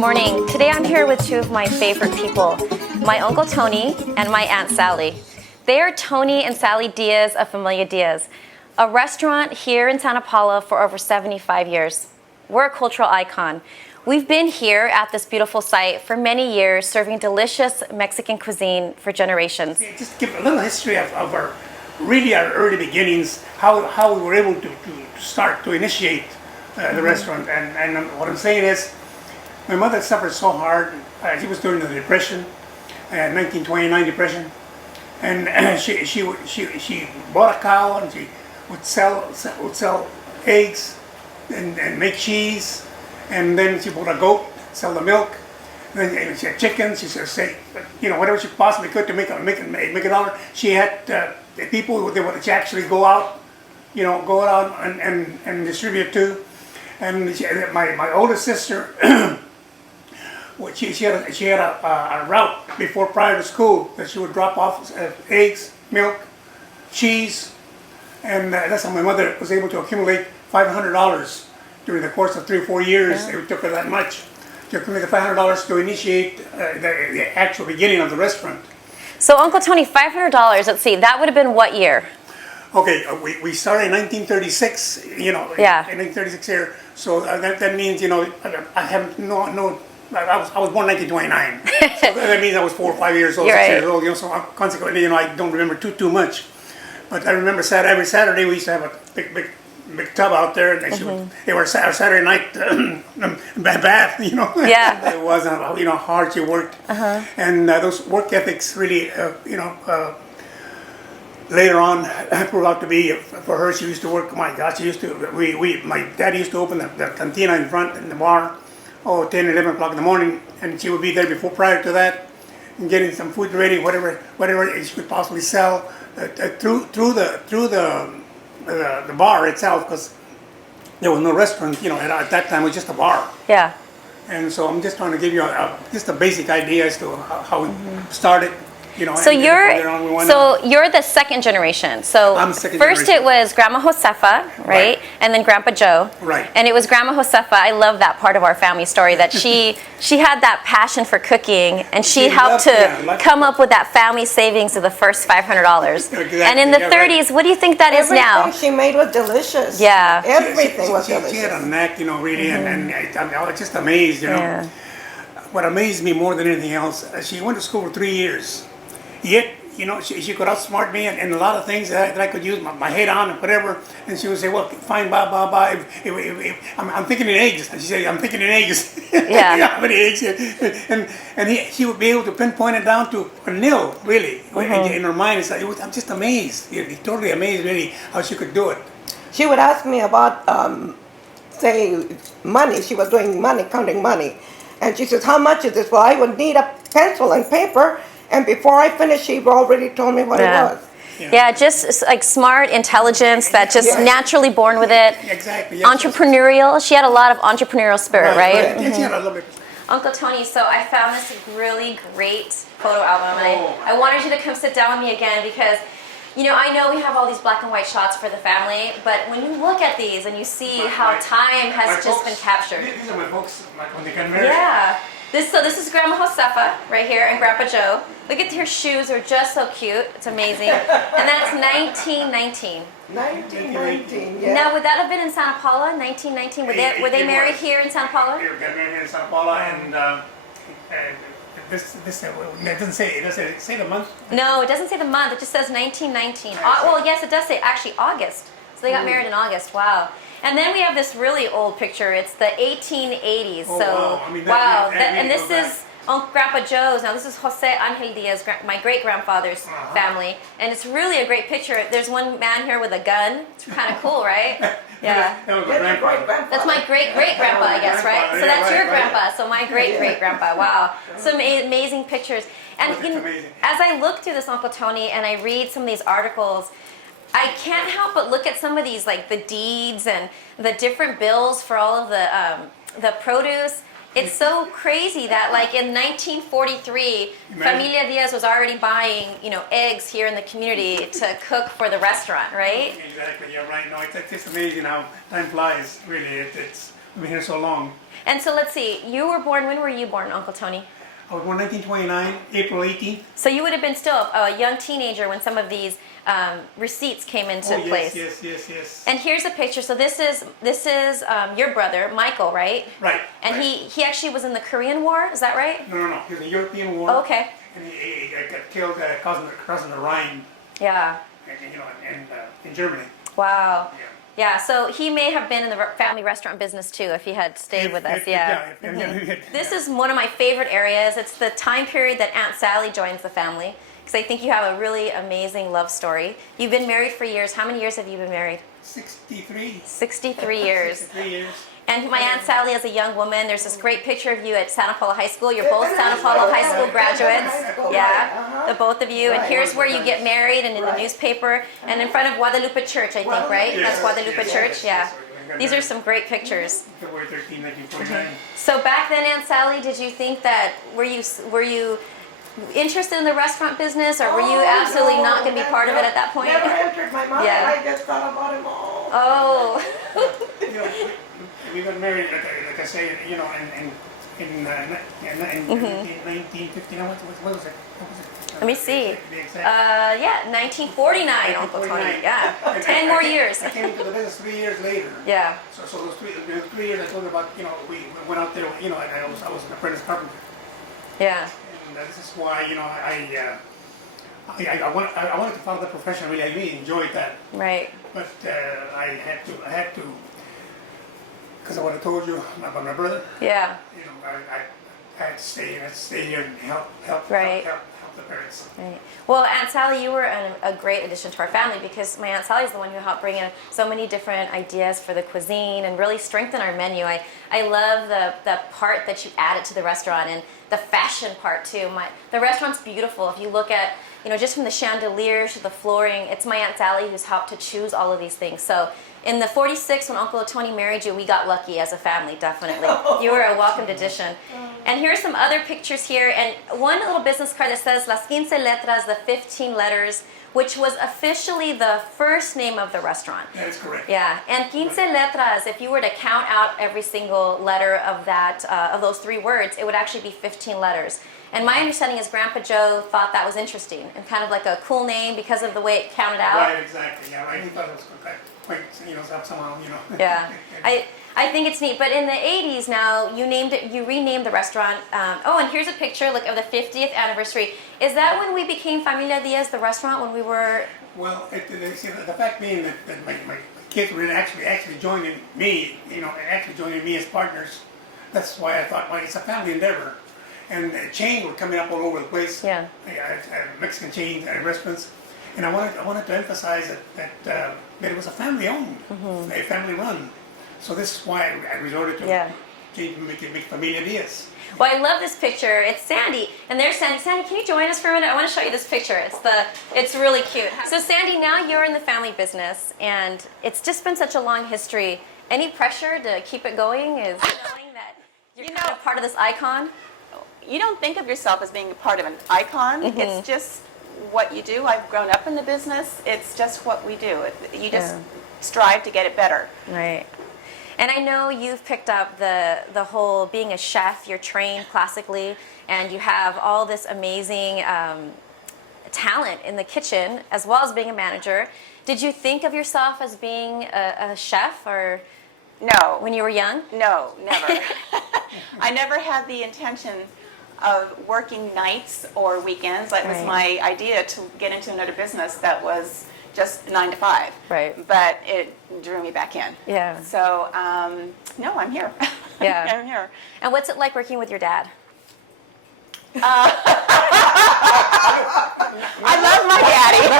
morning. Today I'm here with two of my favorite people, my Uncle Tony and my Aunt Sally. They are Tony and Sally Diaz of Familia Diaz, a restaurant here in Santa Paula for over 75 years. We're a cultural icon. We've been here at this beautiful site for many years, serving delicious Mexican cuisine for generations. Yeah, just give a little history of our early beginnings, how we were able to start to initiate the restaurant. And what I'm saying is, my mother suffered so hard. She was during the Depression, 1929 Depression, and she bought a cow and she would sell eggs and make cheese, and then she bought a goat, sell the milk. Then she had chickens. She said, whatever she possibly could to make a dollar. She had people they would actually go out and distribute to. And my oldest sister, she had a route prior to school that she would drop off eggs, milk, cheese, and that's how my mother was able to accumulate $500 during the course of 3 or 4 years. Yeah. It took her that much to accumulate the $500 to initiate the actual beginning of the restaurant. So Uncle Tony, $500, let's see, that would have been what year? Okay, we started in 1936, in 1936 here. So that means, I have I was born in 1929. So that means I was 4 or 5 years old, You're 6 right. years old. So consequently, I don't remember too much. But I remember every Saturday we used to have a big tub out there, and they were Saturday night bath. Yeah. It was hard she worked, and those work ethics really later on proved out to be for her. She used to work. My God, she used to. My dad used to open the cantina in front in the bar, 10, 11 o'clock in the morning, and she would be there prior to that, and getting some food ready, whatever she could possibly sell through the bar itself, because there was no restaurant. At that time it was just a bar. Yeah. And so I'm just trying to give you just a basic idea as to how we started. So you're the second generation. So I'm second first generation. It was Grandma Josefa, right? And then Grandpa Joe. Right. And it was Grandma Josefa. I love that part of our family story, that she had that passion for cooking, and she helped come up with that family savings of the first $500. Exactly, and in the 30s, what do you think that is now? Everything she made was delicious. Yeah. Everything was delicious. She had a knack, really, and I was just amazed, Yeah. What amazed me more than anything else, she went to school for 3 years. Yet, she could outsmart me in a lot of things that I could use my head on and whatever. And she would say, well, fine, bye. I'm thinking in eggs. And she said, I'm thinking in eggs. Yeah. How many eggs? And he would be able to pinpoint it down to a nil, really, in her mind. I'm just amazed, totally amazed, really, how she could do it. She would ask me about, say, money. She was doing money, counting money. And she says, how much is this? Well, I would need a pencil and paper. And before I finished, she already told me what it was. Yeah, just like smart intelligence that just naturally born with it. Exactly. Yes, Entrepreneurial. She had a lot of entrepreneurial spirit, right? Yes, she had a little bit. Uncle Tony, so I found this really great photo album, and I wanted you to come sit down with me again because, I know we have all these black and white shots for the family, but when you look at these and you see how time has just been captured. These are my folks, when they got married. Yeah. This is Grandma Josefa right here, and Grandpa Joe. Look at her shoes; they're just so cute. It's amazing. And then it's 1919. 1919, yeah. Now, would that have been in Santa Paula, 1919? Were they married here in Santa Paula? They got married here in Santa Paula, and this it doesn't say the month. No, it doesn't say the month. It just says 1919. Well, yes, it does say actually August. So they got married in August. Wow. And then we have this really old picture. It's the 1880s. And this is Grandpa Joe's. Now this is Jose Angel Diaz, my great-grandfather's family. And it's really a great picture. There's one man here with a gun. It's kind of cool, right? Yeah. That's my great-great-grandpa, I guess, right? So that's your grandpa. So my great-great-grandpa. Wow. Some amazing pictures. And as I look through this, Uncle Tony, and I read some of these articles, I can't help but look at some of these, like the deeds and the different bills for all of the produce. It's so crazy that, like, in 1943, Familia Diaz was already buying, eggs here in the community to cook for the restaurant, right? Exactly, you're right. No, it's just amazing how time flies, really. It's I've been here so long. And so let's see, you were born, when were you born, Uncle Tony? I was born 1929, April 18th. So you would have been still a young teenager when some of these receipts came into place. Yes. And here's a picture. So this is your brother, Michael, right? Right. And right. he actually was in the Korean War. Is that right? No. He was in the European War. Oh, okay. And he got killed crossing the Rhine. Yeah. In Germany. Wow. Yeah. Yeah, so he may have been in the family restaurant business too if he had stayed with us. This is one of my favorite areas. It's the time period that Aunt Sally joins the family because I think you have a really amazing love story. You've been married for years. How many years have you been married? 63. 63 years. 63 years. And my Aunt Sally as a young woman, there's this great picture of you at Santa Paula High School. You're both Santa Paula High School graduates. Yeah, the both of you. And here's where you get married and in the newspaper and in front of Guadalupe Church, I think, right? Yes. That's Guadalupe Church, yeah. These are some great pictures. February 13, 1949. So back then, Aunt Sally, did you think that, were you interested in the restaurant business or were you absolutely not going to be part of it at that point? Never entered my mind. Yeah. I just thought about him all. Oh. We got married, like I say, in 1959. What was it? Let me see. The exact- 1949, Uncle Tony. Yeah, 10 more years. I came into the business 3 years later. Yeah. So those 3 years I told you about, we went out there, and I was an apprentice carpenter. Yeah. And this is why, I wanted to follow the profession. I really enjoyed that. Right. But I had to, because of what I told you about my brother. Yeah. I had to stay here and help Right. help the parents. Right. Well, Aunt Sally, you were a great addition to our family because my Aunt Sally is the one who helped bring in so many different ideas for the cuisine and really strengthen our menu. I love the part that you added to the restaurant and the fashion part too. The restaurant's beautiful. If you look at, just from the chandeliers to the flooring, it's my Aunt Sally who's helped to choose all of these things. So in the 46, when Uncle Tony married you, we got lucky as a family, definitely. You were a welcomed addition. And here's some other pictures here, and one little business card that says Las 15 Letras, the 15 letters, which was officially the first name of the restaurant. That is correct. Yeah, and 15 letras, if you were to count out every single letter of that, of those 3 words, it would actually be 15 letters. And my understanding is Grandpa Joe thought that was interesting and kind of like a cool name because of the way it counted out. Right, exactly. Yeah, right. He thought it was quite, somehow. Yeah, I think it's neat. But in the 80s now, you renamed the restaurant. And here's a picture, look, of the 50th anniversary. Is that when we became Familia Diaz, the restaurant, when we were? Well, the fact being that my kids were actually joining me, joining me as partners. That's why I thought, well, it's a family endeavor. And the chains were coming up all over the place. Yeah. Mexican chains and restaurants. And I wanted to emphasize that it was a family owned, a family run. So this is why I resorted to make Familia Diaz. Well, I love this picture. It's Sandy, and there's Sandy. Sandy, can you join us for a minute? I want to show you this picture. It's really cute. So Sandy, now you're in the family business, and it's just been such a long history. Any pressure to keep it going? Is knowing that you're kind of part of this icon? You don't think of yourself as being part of an icon. It's just what you do. I've grown up in the business. It's just what we do. You just strive to get it better. Right. And I know you've picked up the whole being a chef. You're trained classically, and you have all this amazing talent in the kitchen, as well as being a manager. Did you think of yourself as being a chef, or no? When you were young? No, never. I never had the intention of working nights or weekends. That was my idea, to get into another business that was just 9 to 5. Right. But it drew me back in. Yeah. So, no, I'm here. Yeah. I'm here. And what's it like working with your dad? I love my daddy.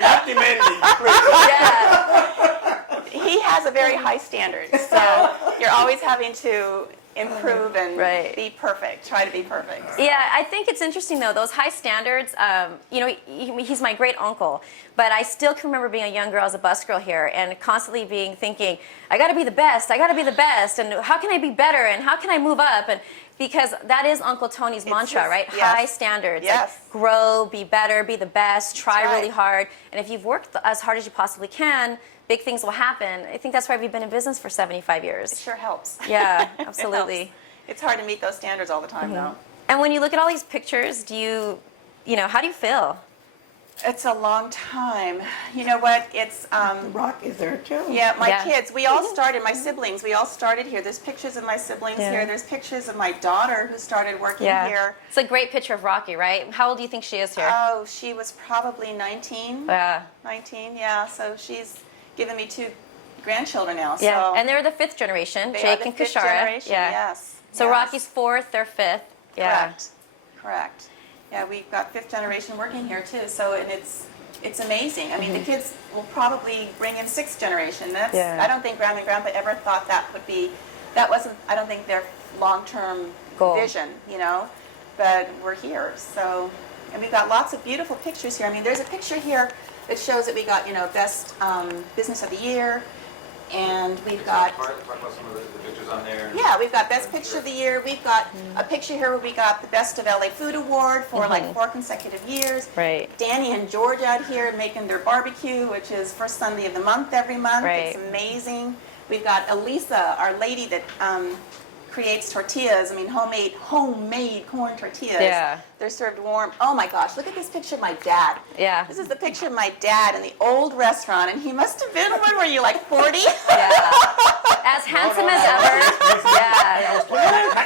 Not demanding, please. Yeah. He has a very high standard, so you're always having to improve and be perfect. Try to be perfect. Yeah, I think it's interesting though, those high standards. He's my great uncle, but I still can remember being a young girl as a bus girl here and constantly thinking, I got to be the best. I got to be the best, and how can I be better, and how can I move up, and because that is Uncle Tony's mantra, right? Yes. High standards. Yes. Like, grow, be better, be the best, try That's right. really hard, and if you've worked as hard as you possibly can, big things will happen. I think that's why we've been in business for 75 It years. sure helps. Yeah, It absolutely. helps. It's hard to meet those standards all the time, though. And when you look at all these pictures, how do you feel? It's a long time. You know what? It's Rock is there too. yeah, my Yeah. kids. We all started. My siblings. We all started here. There's pictures of my siblings Yeah. here. There's pictures of my daughter who started working Yeah. here. It's a great picture of Rocky, right? How old do you think she is here? Oh, she was probably 19. Yeah. 19, yeah. So she's given me 2 grandchildren now. Yeah. So And they're the 5th generation, they Jake are the and 5th Kushara. generation. Yeah. Yes. So yes. Rocky's 4th, they're 5th. Yeah. Correct. Correct. Yeah, we've got 5th generation working here too. So and it's amazing. I mean, the kids will probably bring in 6th generation. That's Yeah. I don't think Grandma and Grandpa ever thought that wasn't I don't think their long-term Goal. vision, But we're here. So and we've got lots of beautiful pictures here. I mean, there's a picture here that shows that we got, best business of the year. And we've got Talk about some of the pictures on there. yeah, we've got Best Picture of the Year. We've got a picture here where we got the Best of LA Food Award for like 4 consecutive years. Right. Danny and George out here making their barbecue, which is first Sunday of the month every month. Right. It's amazing. We've got Elisa, our lady that creates tortillas. I mean, homemade corn tortillas. Yeah. They're served warm. Oh my gosh, look at this picture of my dad. Yeah. This is the picture of my dad in the old restaurant, and he must have been, when were you, like 40? Yeah. As handsome as ever. Yeah.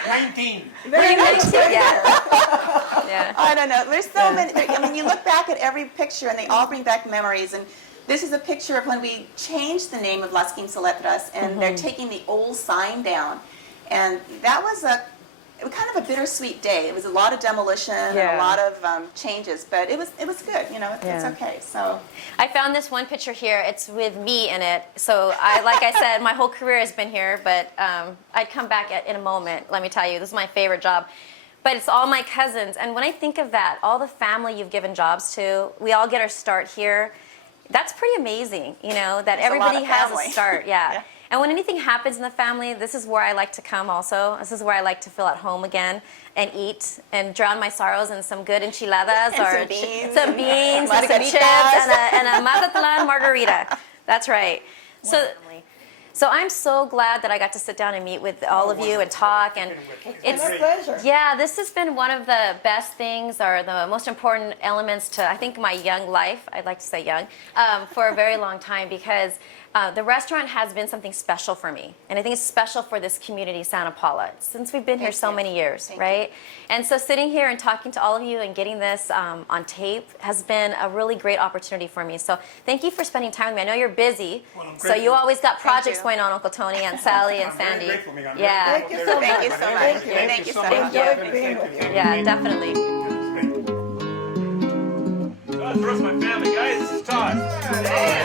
19. Were you 19? Yeah. Yeah. I don't know. There's so many. I mean, you look back at every picture, and they all bring back memories. And this is a picture of when we changed the name of Las Quinceletras, and they're taking the old sign down. And that was it was kind of a bittersweet day. It was a lot of demolition and Yeah. a lot of changes, but it was good. It's Yeah. okay. So I found this one picture here. It's with me in it. So like I said, my whole career has been here, but I'd come back in a moment. Let me tell you, this is my favorite job. But it's all my cousins. And when I think of that, all the family you've given jobs to, we all get our start here. That's pretty amazing, that There's a lot everybody of has family. a start. Yeah. Yeah. And when anything happens in the family, this is where I like to come also. This is where I like to feel at home again and eat and drown my sorrows in some good enchiladas And or some beans. some beans, some Margaritas. chips, and a Mazatlan margarita. That's right. So I'm so glad that I got to sit down and meet with all of you and talk. And It's a pleasure. yeah, this has been one of the best things or the most important elements to, I think, my young life. I'd like to say young, for a very long time because the restaurant has been something special for me. And I think it's special for this community, Santa Paula, since we've been here Thank so you. many years, Thank right? And so sitting here and talking to all of you and getting this on tape has been a really great opportunity for me. So thank you for spending time with me. I know you're busy, Well, I'm so grateful. you always got projects you. going on, Uncle Tony and Sally and I'm very Sandy. grateful, Megan. I'm Yeah. very Thank you grateful. so Thank you much. so much. Thank you. Thank you so much. Enjoyed being with you. Yeah, definitely. For the rest of my family, guys, this is Todd.